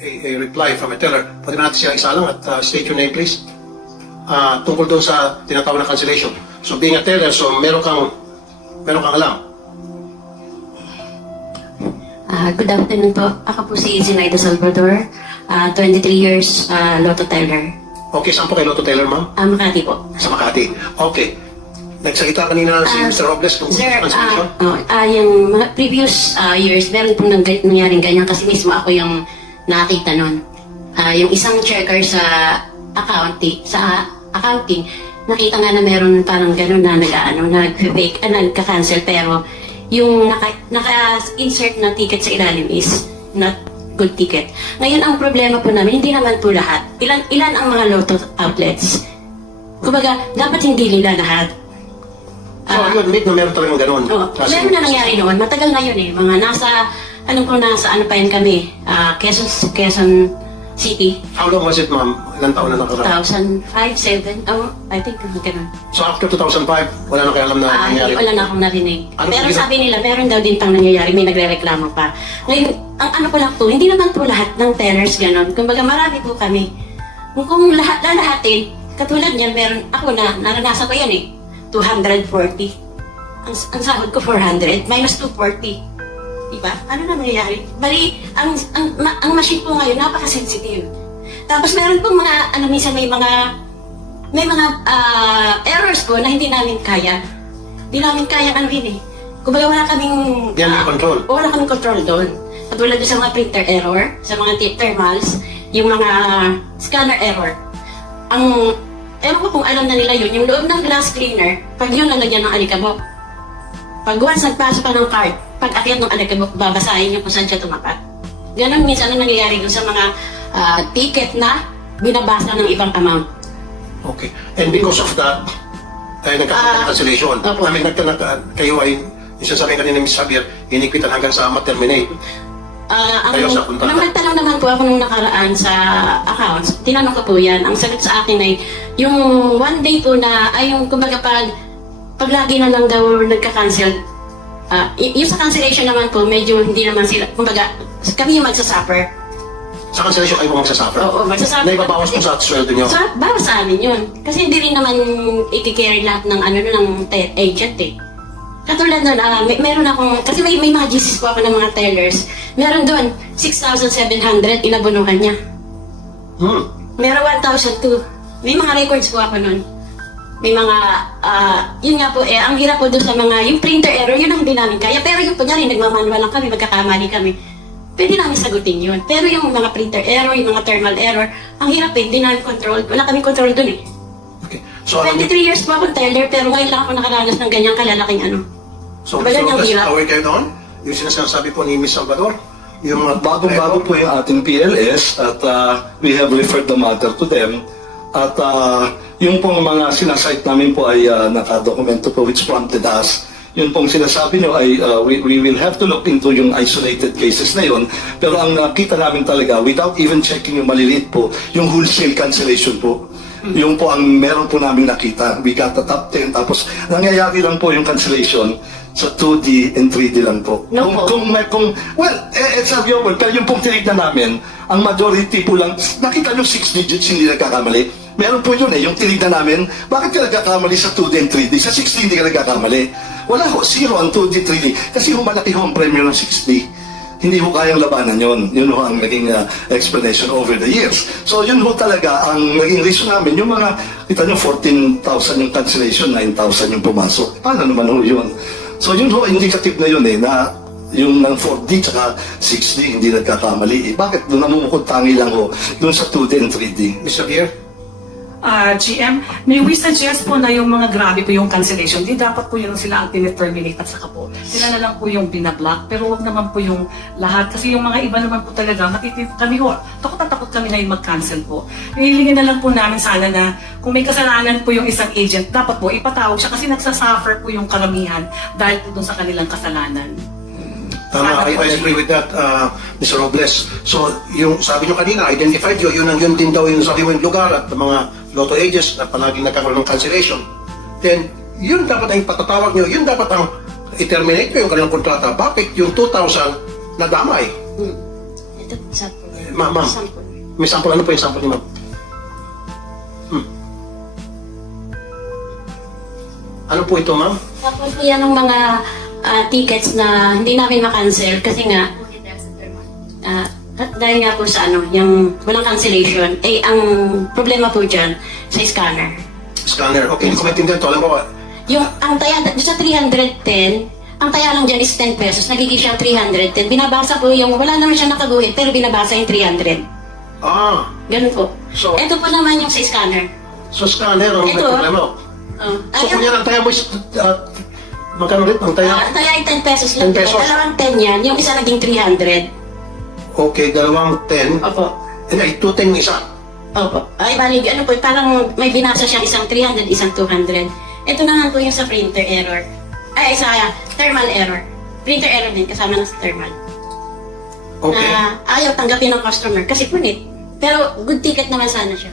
a reply from a teller. Pwede natin siya isa lang at state your name please. Tungkol doon sa tinatawag na cancellation. So being a teller, so meron kang alam. Good afternoon po. Ako po si Zinaida Salvador, 23 years Lotto teller. Okay, saan po kayo Lotto teller, ma'am? Makati po. Sa Makati. Okay. Nagsalita kanina si Mr. Robles tungkol Sir, sa cancellation. yung mga previous years, meron pong nangyaring ganyan kasi mismo ako yung nakita nun. Yung isang checker sa accounting, nakita nga na meron parang gano'n na nag-fake, nagka-cancel, pero yung naka-insert na ticket sa ilalim is not good ticket. Ngayon, ang problema po namin, hindi naman po lahat. Ilan ang mga Lotto outlets? Kumbaga, dapat hindi nila lahat. So, yun, na meron talagang ganun. Meron na nangyari noon. Matagal na yun eh. Mga nasa pa yan kami. Quezon City. How long was it, ma'am? Ilang taon na nakaraan? 2005, 2007. I think ganun. So, after 2005, wala na kayo alam na nangyari? Wala na akong narinig. Ano Pero po sabi nila, meron daw din pang nangyayari. May nagre-reklamo pa. Ngayon, ang ano ko lang po, hindi naman po lahat ng tellers ganun. Kumbaga, marami po kami. Kung lahat-lahatin, katulad niyan, meron ako naranasan ko yan eh. 240. Ang sahod ko 400, minus 240. Diba? Ano na nangyayari? Bali, ang machine po ngayon, napaka-sensitive. Tapos meron pong mga, minsan may mga errors po na hindi namin kaya. Hindi namin kaya yun eh. Kumbaga wala kaming... Yan yung control. Wala kaming control doon. Katulad doon sa mga printer error, sa mga thermals, yung mga scanner error. Ewan ko kung alam na nila yun, yung loob ng glass cleaner, pag yun nalagyan ng alikabok. Pag once nagpasok ka ng card, pag akyat ng alikabok, babasahin yung kung saan siya tumapat. Ganon minsan ang nangyayari dun sa mga ticket na binabasa ng ibang amount. Okay. And because of that, ay nagkakaroon ng cancellation. Opo. Kayo ay, yung sasabihin kanina ni Ms. Javier, inikwitan hanggang sa ma-terminate. Kayo sa punta. Nung nagtanong naman po ako nung nakaraan sa accounts, tinanong ko po yan. Ang sagot sa akin ay, yung one day po na, ay yung kumbaga pag lagi na lang daw nagka-cancel, yung sa cancellation naman po, medyo hindi naman sila, kumbaga, kami yung magsasuffer. Sa cancellation kayo magsasuffer? Oo, magsasuffer. Naibabawas po sa sweldo nyo? Bawas sa amin yun. Kasi hindi rin naman iti-carry lahat ng ng agent eh. Katulad nun, meron akong, kasi may mga GCs po ako ng mga tellers. Meron doon, 6,700 inabunuhan niya. Meron 1,002. May mga records po ako nun. May mga, yun nga po ang hirap po doon sa mga, yung printer error, yun ang hindi namin kaya. Pero yung kunyari, nagmamanual lang kami, magkakamali kami. Pwede namin sagutin yun. Pero yung mga printer error, yung mga thermal error, ang hirap hindi namin control. Wala kaming control doon eh. Okay. So, 23 years po akong teller, pero ngayon lang ako nakaranas ng ganyang kalalaking So, Baga Mr. niyang Robles, hirap. aware kayo doon? Yung sinasabi po ni Ms. Salvador? Yung mga Bagong-bago po yung ating PLS at we have referred the matter to them. At yung pong mga sinasite namin po ay nakadokumento po which prompted us. Yung pong sinasabi nyo ay we will have to look into yung isolated cases na yun. Pero ang nakita namin talaga, without even checking yung maliliit po, yung wholesale cancellation po. Yung po ang meron po namin nakita. We got the top 10, tapos nangyayari lang po yung cancellation sa 2D and 3D lang po. No po. It's a real world. Pero yung pong tinignan namin, ang majority po lang, nakita nyo 6 digits hindi nagkakamali. Meron po yun yung tinignan namin, bakit ka nagkakamali sa 2D and 3D? Sa 6D hindi ka nagkakamali. Wala ho, 0 ang 2D, 3D. Kasi humalaki ho ang premyo ng 6D. Hindi ho kayang labanan yun. Yun ho ang naging explanation over the years. So yun ho talaga ang naging reason namin. Yung mga, kita nyo, 14,000 yung cancellation, 9,000 yung pumasok. Paano naman ho yun? So yun ho, indicative na yun na yung ng 4D tsaka 6D hindi nagkakamali. Bakit doon namumukod tangi lang ho? Doon sa 2D and 3D. Ms. Javier? GM, may we suggest po na yung mga grabe po yung cancellation, di dapat po yun sila ang tineterminate at saka po. Sila na lang po yung binablock, pero wag naman po yung lahat. Kasi yung mga iba naman po talaga, kami ho, takot na takot kami na yung mag-cancel po. Hihilingin na lang po namin sana na kung may kasalanan po yung isang agent, dapat po ipatawag siya kasi nagsasuffer po yung karamihan dahil po dun sa kanilang kasalanan. Tama, I agree with that, Mr. Robles. So, yung sabi nyo kanina, identified yun din daw yung sabi mo yung lugar at mga Lotto agents na palaging nagkakaroon ng cancellation. Then, yun dapat ang patatawag nyo, yun dapat ang i-terminate nyo yung kanilang kontrata. Bakit yung 2,000 nadamay? Ito, sample. Ma'am. Sample. May sample, ano po yung sample ni ma'am? Ano po ito, ma'am? Tapos po yan ng mga tickets na hindi namin makancel kasi nga dahil nga po sa yung walang cancellation, ang problema po dyan sa scanner. Scanner. Okay, hindi ko maintindihan ito. Alam ko, Ang taya, sa 310, ang taya lang dyan is 10 pesos, nagiging siyang 310. Binabasa po wala naman siya nakaguhit, pero binabasa yung 300. Ganun po. So- Ito po naman yung sa scanner. so scanner, ang may Ito. problema. So, kung yan ang taya mo is, magkano rin ang taya? Ang taya ay 10 pesos lang. 10 pesos. Dalawang 10 yan, yung isa naging 300. Okay, dalawang 10. Opo. Ay, 210 yung isa. Opo. Ay, bali, po, parang may binasa siyang isang 300, isang 200. Ito naman po yung sa printer error. Ay, thermal error. Printer error din, kasama na sa thermal. Okay. Na ayaw tanggapin ng customer kasi punit. Pero good ticket naman sana siya.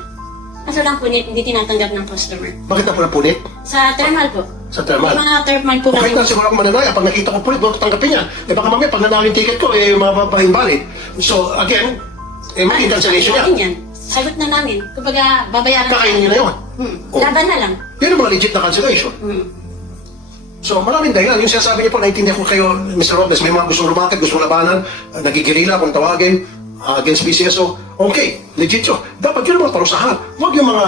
Kaso lang punit, hindi tinatanggap ng customer. Bakit na po napunit? Sa thermal po. Sa thermal? May mga thermal po Okay kasi. na, siguro ako mananaya. Pag nakita ko punit, huwag ko tanggapin yan. Eh baka mamaya, pag nanalo yung ticket ko, mapapahinvalid. So, again, maging cancellation yan. yan. Sagot na namin. Kumbaga, babayaran Kakainin nyo na yun. Oh. Laban na lang. Yun ang mga legit na cancellation. So, maraming dahilan. Yung sinasabi niyo po, naintindihan ko kayo, Mr. Robles, may mga gustong lumakad, gustong labanan, nagigirila kung tawagin, against PCSO. Okay, legit yun. Dapat yun ang mga parusahan. Huwag yung mga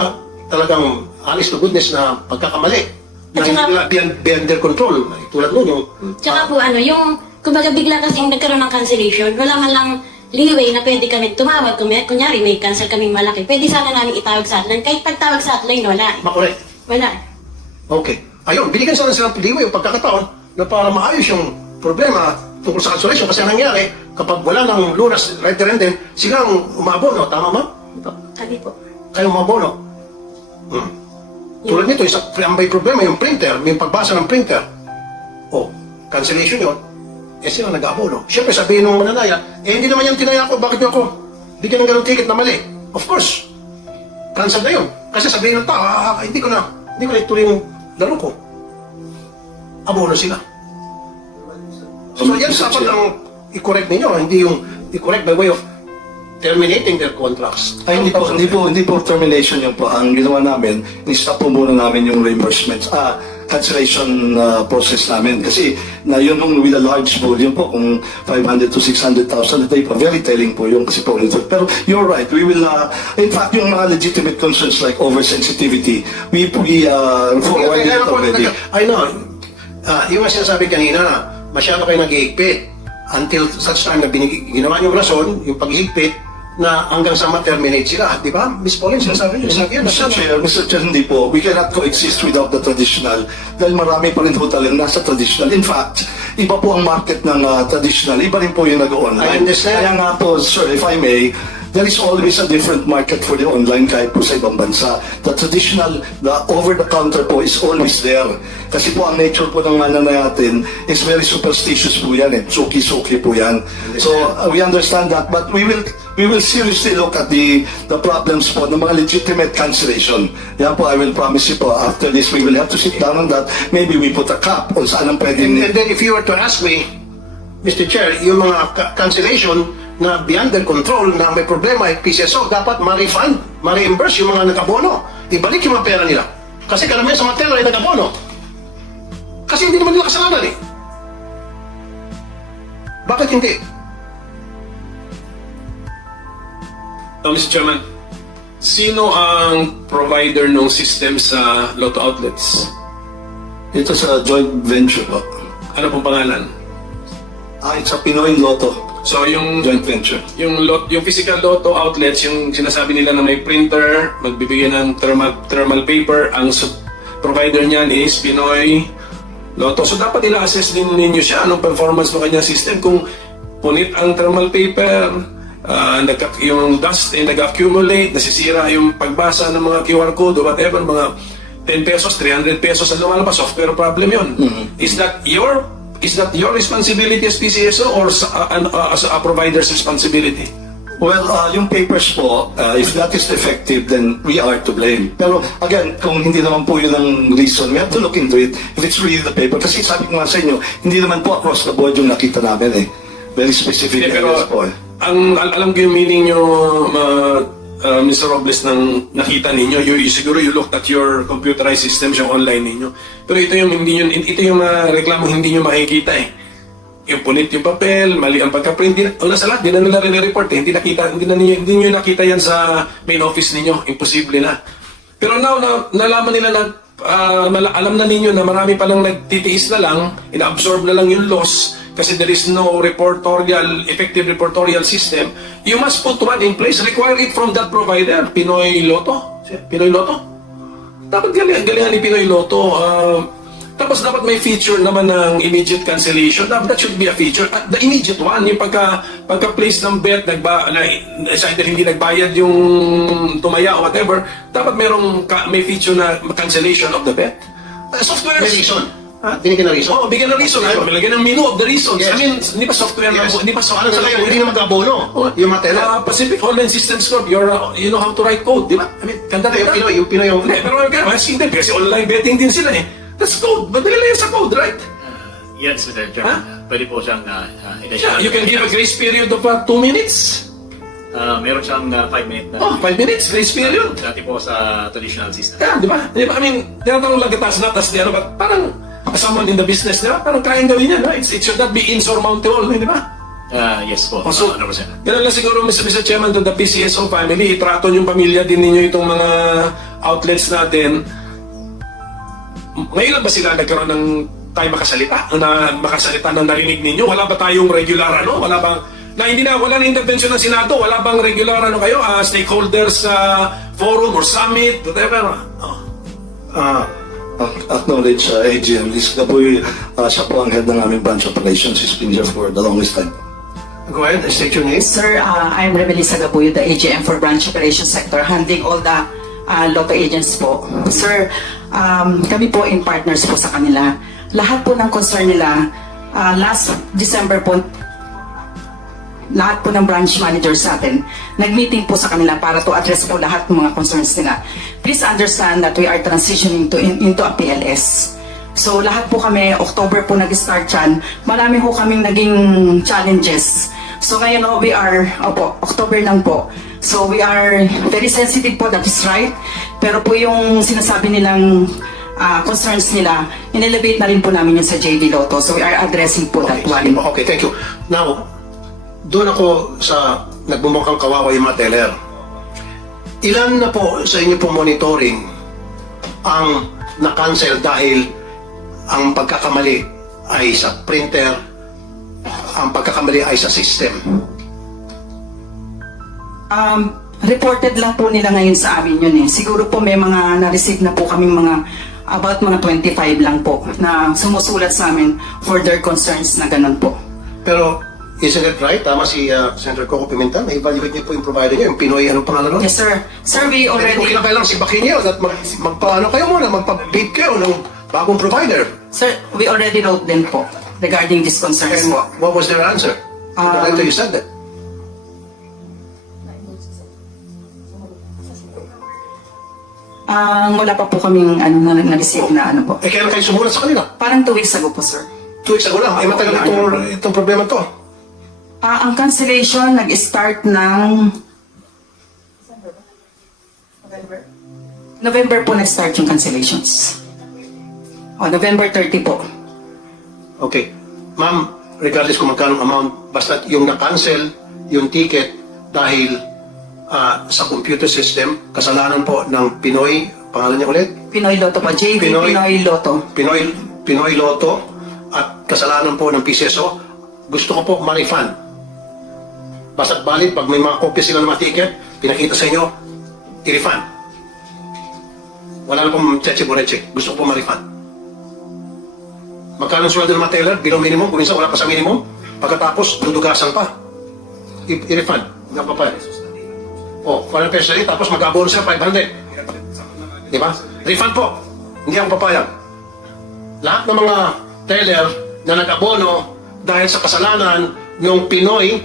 talagang honest to goodness na pagkakamali. Na At saka- hindi nila beyond their control. Tulad nun yung... Tsaka po yung, kumbaga bigla kasing nagkaroon ng cancellation, wala man lang leeway na pwede kami tumawag. Kunyari, may cancel kaming malaki. Pwede sana namin itawag sa hotline. Kahit pagtawag sa hotline, wala. Makorek. Wala. Okay. Ayun, binigyan sana silang leeway yung pagkakataon na para maayos yung problema tungkol sa cancellation. Kasi ang nangyari, kapag wala ng lunas right there and then, sila ang umabono. Tama ma? Sabi po. Kayo umabono. Tulad nito, ang may problema yung printer, may pagbasa ng printer. O, cancellation yun. Eh sila nag-abono. Siyempre sabihin ng mananaya, hindi naman yung tinaya ko, bakit nyo ako bigyan ng ganong ticket na mali? Of course. Cancel na yun. Kasi sabihin ng tao, hindi ko na ituloy yung laro ko. Abono sila. So yan dapat ang i-correct ninyo, hindi yung i-correct by way of terminating their contracts. Ay, hindi po termination yun po. Ang ginawa namin, ni-stop po muna namin yung reimbursements, cancellation process namin. Kasi na yun with a large volume po, kung 500 to 600,000 a day po, very telling po yun kasi po nito. Pero you're right, we will, in fact, yung mga legitimate concerns like oversensitivity, we forwarded it already. I know. Yung sinasabi kanina na masyado kayo nag-iigpit until such time na ginawa niyong rason, yung pag-iigpit, na hanggang sa ma-terminate sila. Di ba? Miss Pauline, sinasabi niyo. Sabi yan. Mr. Chair, hindi po. We cannot coexist without the traditional dahil marami pa rin po talagang nasa traditional. In fact, iba po ang market ng traditional. Iba rin po yung I nag-online. understand. Kaya nga po, sir, if I may, there is always a different market for the online kahit po sa ibang bansa. The traditional, the over-the-counter po is always there. Kasi po ang nature po ng mananayatin is very superstitious po yan eh. Suki-suki po yan. So we understand that, but we will seriously look at the problems po ng mga legitimate cancellation. Yan po, I will promise you po, after this we will have to sit down on that. Maybe we put a cap on saan ang pwedeng... And then if you were to ask me, Mr. Chair, yung mga cancellation na beyond their control na may problema at PCSO, dapat ma-refund, ma-reimburse yung mga nag-abono. Ibalik yung mga pera nila. Kasi karamihan sa mga teller ay nag-abono. Kasi hindi naman nila kasalanan eh. Bakit hindi? Mr. Chairman, sino ang provider ng system sa Lotto outlets? Ito sa joint venture po. Ano pong pangalan? It's a Pinoy Lotto So yung joint venture. yung physical Lotto outlets, yung sinasabi nila na may printer, magbibigay ng thermal paper, ang provider niyan is Pinoy Lotto. So dapat nila assess din ninyo siya anong performance ng kanyang system kung punit ang thermal paper, yung dust ay nag-accumulate, nasisira yung pagbasa ng mga QR code or whatever, mga 10 pesos, 300 pesos ang lumalabas, software problem yun. Is that your responsibility as PCSO or as a provider's responsibility? Well, yung papers po, if that is effective, then we are to blame. Pero again, kung hindi naman po yun ang reason, we have to look into it if it's really the paper. Kasi sabi ko nga sa inyo, hindi naman po across the board yung nakita namin eh. Very specific Hindi, areas po eh. alam ko yung meaning nyo, Mr. Robles, nang nakita ninyo. Siguro you looked at your computerized systems, yung online ninyo. Pero ito yung reklamo hindi nyo makikita eh. Yung punit yung papel, mali ang pagka-print. Una sa lahat, di na nila rin-report eh. Hindi nyo nakita yan sa main office ninyo. Imposible na. Pero now, nalaman nila na, alam na ninyo na marami palang nagtitiis na lang, ina-absorb na lang yung loss, kasi there is no effective reportorial system. You must put one in place. Require it from that provider. Pinoy Lotto? Pinoy Lotto? Dapat galingan ni Pinoy Lotto. Tapos dapat may feature naman ng immediate cancellation. That should be a feature. The immediate one, yung pagka-place ng bet, either hindi nagbayad yung tumaya o whatever, dapat may feature na cancellation of the bet. Software. May reason. Binigyan na reason. Oh, bigyan ng reason. Lagyan ng menu of the reasons. Yes. I mean, hindi pa software na Yes. hindi pa software. Ano sa kayo, hindi na mag-abono yung mga teller. Pacific Online Systems Corp, you know how to write code, di ba? I mean, ganda Yung Pinoy yung... Hindi, pero asking them, kasi online betting din sila eh. That's code. Madali lang yan sa code, right? Yes, Mr. Chairman. Pwede po siyang Yeah, you can give a grace period of 2 minutes. meron siyang 5-minute na. Oh, 5 minutes, grace period. Dati po sa traditional system. Yeah, di ba? I mean, tinatanong lang kita, not as but parang someone in the business, di ba? Parang kayang gawin yan, no? It should not be insurmountable, di ba? Yes po, So, 100%. ganun lang siguro, Mr. Chairman, to the PCSO family, itrato yung pamilya din ninyo itong mga outlets natin. Ngayon lang ba sila nagkaroon ng tayo makasalita na narinig ninyo? Wala ba tayong regular, wala bang, wala na intervention ng Senado, wala bang regular, kayo, stakeholders, forum or summit, whatever? Acknowledge AGM. This Gaboy, siya po ang head ng aming branch operations. He's been here for the longest time. Go ahead, state your name. Sir, I'm Remelisa Gabuyo, the AGM for Branch Operations Sector, handling all the Lotto agents po. Sir, kami po in partners po sa kanila. Lahat po ng concern nila, last December po, lahat po ng branch managers sa atin, nag-meeting po sa kanila para to address po lahat ng mga concerns nila. Please understand that we are transitioning into a PLS. So lahat po kami, October po nag-start yan. Marami po kaming naging challenges. So ngayon we are, October lang po. So we are very sensitive po, that is right. Pero po yung sinasabi nilang concerns nila, in-elevate na rin po namin yun sa JV Lotto. So we are addressing po that one. Okay, thank you. Now, doon ako sa nagbumukhang kawawa yung mga teller. Ilan na po sa inyo po monitoring ang na-cancel dahil ang pagkakamali ay sa printer, ang pagkakamali ay sa system? Reported lang po nila ngayon sa amin yun eh. Siguro po may mga na-receive na po kaming about mga 25 lang po na sumusulat sa amin for their concerns na ganun po. Pero, isn't it right? Tama si Senator Coco Pimentel, na-evaluate niyo po yung provider niyo, yung Pinoy, anong pangalan nun? Yes sir. Sir, we Kung already... kinakailangan si Baquinio at magpaano kayo muna, magpa-bid kayo ng bagong provider. Sir, we already wrote them po regarding these concerns And po. what was their answer? The letter you said that. Wala pa po kaming na-receive na ano po. Eh, kailan kayo sumulat sa kanila? Parang 2 weeks ago po, sir. 2 weeks ago lang. Eh, matagal itong problema to. Ang cancellation nag-start ng... November po nag-start yung cancellations. November 30 po. Okay. Ma'am, regardless kung magkano amount, basta yung na-cancel, yung ticket, dahil sa computer system, kasalanan po ng Pinoy, pangalan niya ulit? Pinoy Lotto po. JV Pinoy- Pinoy Lotto. Pinoy Lotto, at kasalanan po ng PCSO, gusto ko po ma-refund. Basta't valid, pag may mga kopya sila ng mga ticket, pinakita sa inyo, i-refund. Wala na pong cheche-boreche. Gusto ko po ma-refund. Magkano ang sweldo ng mga teller? Below minimum, kung minsan wala pa sa minimum. Pagkatapos, dudugasan pa. I-refund. Nga pa pa. O, 400 pesos na rin, tapos mag-abono siya 500. Di ba? Refund po. Hindi ako papayag. Lahat ng mga teller na nag-abono dahil sa kasalanan ng Pinoy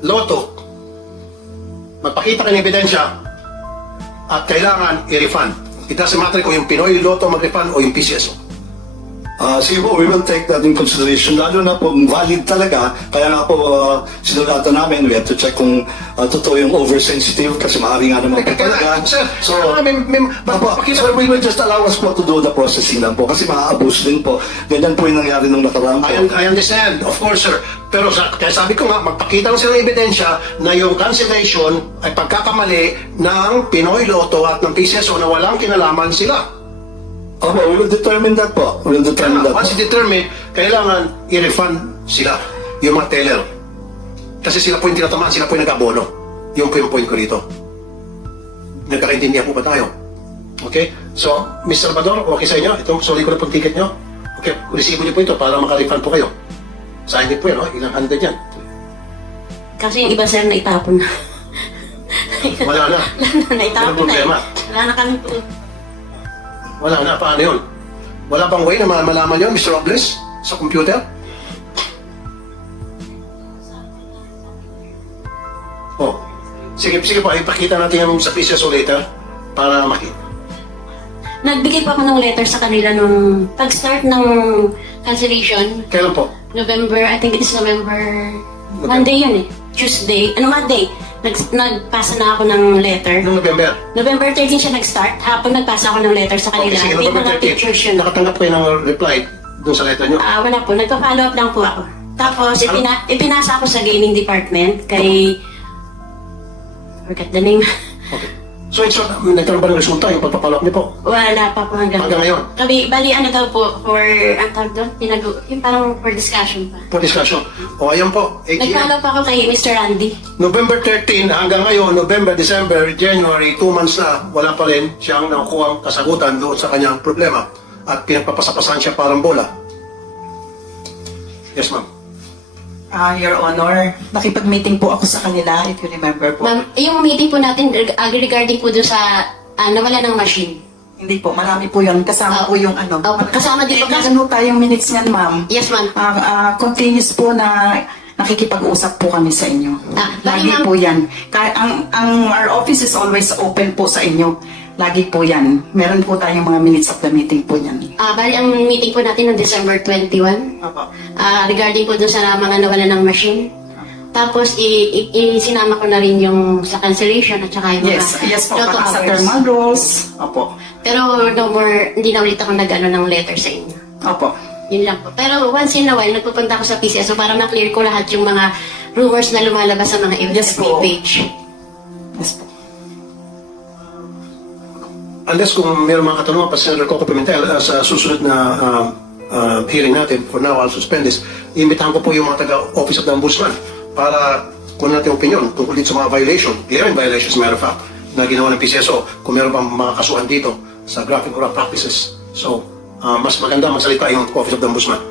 Lotto, magpakita kayo ng ebidensya at kailangan i-refund. It doesn't matter kung yung Pinoy Lotto mag-refund o yung PCSO. Sige po, we will take that in consideration. Lalo na po, valid talaga. Kaya nga po, sinulatan namin, we have to check kung totoo yung oversensitive kasi maaari nga naman po talaga. Sir, Sir, we will just allow us po to do the processing lang po kasi maa-abuse din po. Ganyan po yung nangyari nung nakaraan po. I understand, of course, sir. Pero kaya sabi ko nga, magpakita lang sila ng ebidensya na yung cancellation ay pagkakamali ng Pinoy Lotto at ng PCSO na walang kinalaman sila. Opo, we will determine that po. We will determine that po. Once determine, kailangan i-refund sila, yung mga teller. Kasi sila po yung tinatamaan, sila po yung nag-abono. Yung po yung point ko rito. Nagkakaintindihan po ba tayo? Okay? So, Mr. Salvador, okay sa inyo? Itong suli ko na pong ticket nyo? Okay, resibo niyo po ito para maka-refund po kayo. Sa akin din po yun, oh, ilang hundred yan. Kasi yung iba sir na itapon na. Wala na. Naitapon Walang problema. Wala na kami po. Wala na, paano yun? Wala bang way na malaman yun, Mr. Robles? Sa computer? Oh. Sige po, ipakita natin yung sa PCSO later para makita. Nagbigay pa ako ng letter sa kanila nung pag-start ng cancellation. Kailan po? November, I think it is November. Monday yun eh. Tuesday. Monday? Nagpasa na ako ng letter. Noong November? November 13 siya nag-start. Hapon nagpasa ako ng letter sa kanila. Okay, sige, May November mga pictures 13. yun. Nakatanggap kayo ng reply doon sa letter nyo. Wala po. Nagpa-follow up lang po ako. Tapos, ipinasa ako sa gaming department kay... Forgot the name. Okay. So, nagkaroon ba ng resulta yung pagpapalok niyo po? Wala pa po hanggang Hanggang ngayon? Bali, ano daw po, for, ang tawag doon, yung parang for discussion pa. For discussion. O, ayan po. AGM. Nag-follow pa ako kay Mr. Randy. November 13 hanggang ngayon, November, December, January, 2 months na, wala pa rin siyang nakukuha ang kasagutan doon sa kanyang problema. At pinagpapasapasan siya parang bola. Yes, ma'am. Your Honor, nakipag-meeting po ako sa kanila, if you remember po. Ma'am, yung meeting po natin regarding po doon sa nawala ng machine. Hindi po, marami po yun. Kasama po yung ano. Kasama din po. Meron tayong minutes nga, ma'am. Yes, ma'am. Continuous po na nakikipag-usap po kami sa inyo. Bali, Lagi ma'am. po yan. Our office is always open po sa inyo. Lagi po yan. Meron po tayong mga minutes of the meeting po yan. Bali, ang meeting po natin noong December 21. Opo. Regarding po doon sa mga nawala ng machine. Tapos, sinama ko na rin yung sa cancellation at saka yung mga Yes po, lotto para sa hours. thermal rolls. Opo. Pero no more, hindi na ulit ako nag-ano ng letter sa inyo. Opo. Yun lang po. Pero once in a while, nagpupunta ako sa PCSO para na-clear ko lahat yung mga rumors na lumalabas sa mga Yes FB po. page. Yes po. Unless kung mayroong mga katanungan pa si Senator Coco Pimentel sa susunod na hearing natin, for now I'll suspend this, iimbitahan ko po yung mga taga-Office of the Ombudsman para kunin natin opinion tungkol dito sa mga violation, clear violations, matter of fact, na ginawa ng PCSO, kung meron pang mga kasuhan dito sa graft and corrupt practices. So, mas maganda magsalita yung Office of the Ombudsman.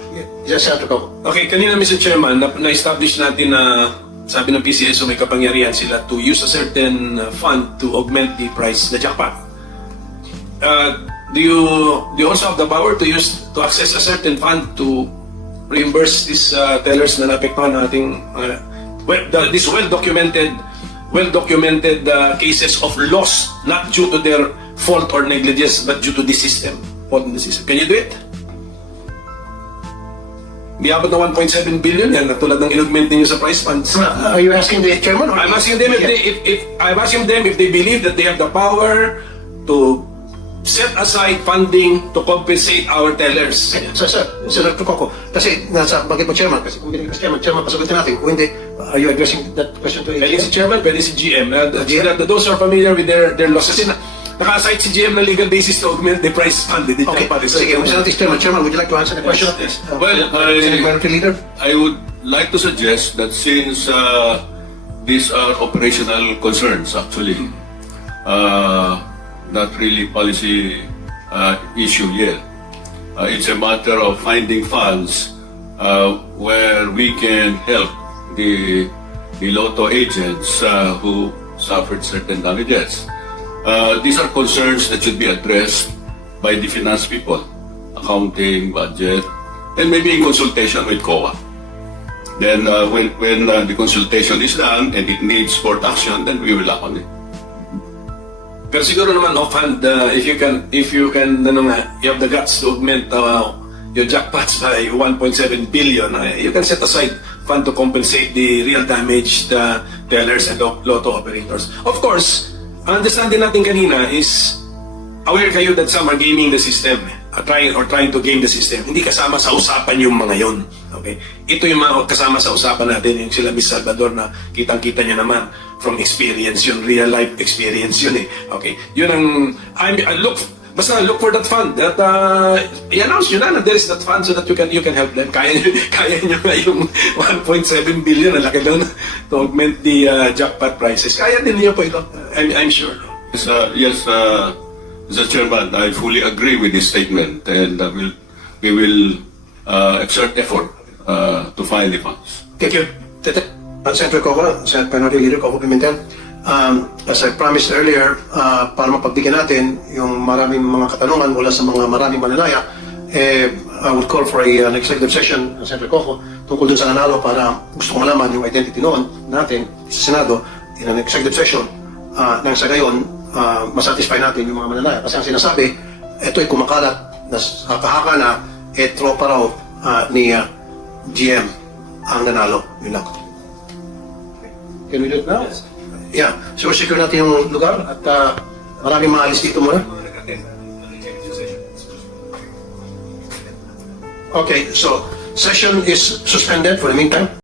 Yes, Senator Coco. Okay, kanina Mr. Chairman, na-establish natin na sabi ng PCSO may kapangyarihan sila to use a certain fund to augment the price, the jackpot. Do you also have the power to access a certain fund to reimburse these tellers na naapektuhan ng ating these well-documented cases of loss not due to their fault or negligence but due to the system, fault in the system. Can you do it? Di abot na 1.7 billion yan, tulad ng inaugment ninyo sa prize funds. Are you asking the chairman? Or I'm asking them if they believe that they have the power to set aside funding to compensate our tellers. Sir, Senator Coco, kasi nasa bagay mo chairman, kasi kung binigay ka chairman, pasagutin natin. Kung hindi, are you addressing that question to Pwede si AGM? chairman, pwede si GM. Those are familiar with their losses. Kasi naka-aside si GM na legal basis to augment the price fund. Okay, sige, Mr. Chairman, would you like to answer the question? Yes. Well, Minority Leader? I would like to suggest that since these are operational concerns, actually, not really policy issue yet. It's a matter of finding funds where we can help the lotto agents who suffered certain damages. These are concerns that should be addressed by the finance people, accounting, budget, and maybe in consultation with COA. Then when the consultation is done and it needs court action, then we will act on it. Pero siguro naman offhand, if you can, you have the guts to augment your jackpots by 1.7 billion, you can set aside fund to compensate the real damaged tellers and lotto operators. Of course, understand din natin kanina is aware kayo that some are gaming the system, trying to game the system. Hindi kasama sa usapan yung mga yon. Okay? Ito yung mga kasama sa usapan natin, yung sila Miss Salvador na kitang-kita niya naman from experience yun, real life experience yun eh. Okay? Yun ang, basta look for that fund that i-announce nyo na there is that fund so that you can help them. Kaya nyo nga yung 1.7 billion na laki doon to augment the jackpot prices. Kaya din niyo po ito. I'm sure. Yes, Mr. Chairman, I fully agree with this statement, and we will exert effort to find the funds. Thank you. Senator Coco, Senate Minority Leader Coco Pimentel. As I promised earlier, para mapagbigyan natin yung maraming mga katanungan mula sa mga maraming mananaya, I would call for an executive session, Senator Coco, tungkol dun sa nanalo para gusto ko malaman yung identity noon natin sa Senado in an executive session nang sa gayon, masatisfy natin yung mga mananaya. Kasi ang sinasabi, ito'y kumakalat na haka-haka na, tropa raw ni GM ang nanalo. Yun lang. Can we do it now? Yeah. So, secure natin yung lugar at maraming mga alis dito muna. Okay, so session is suspended for the meantime.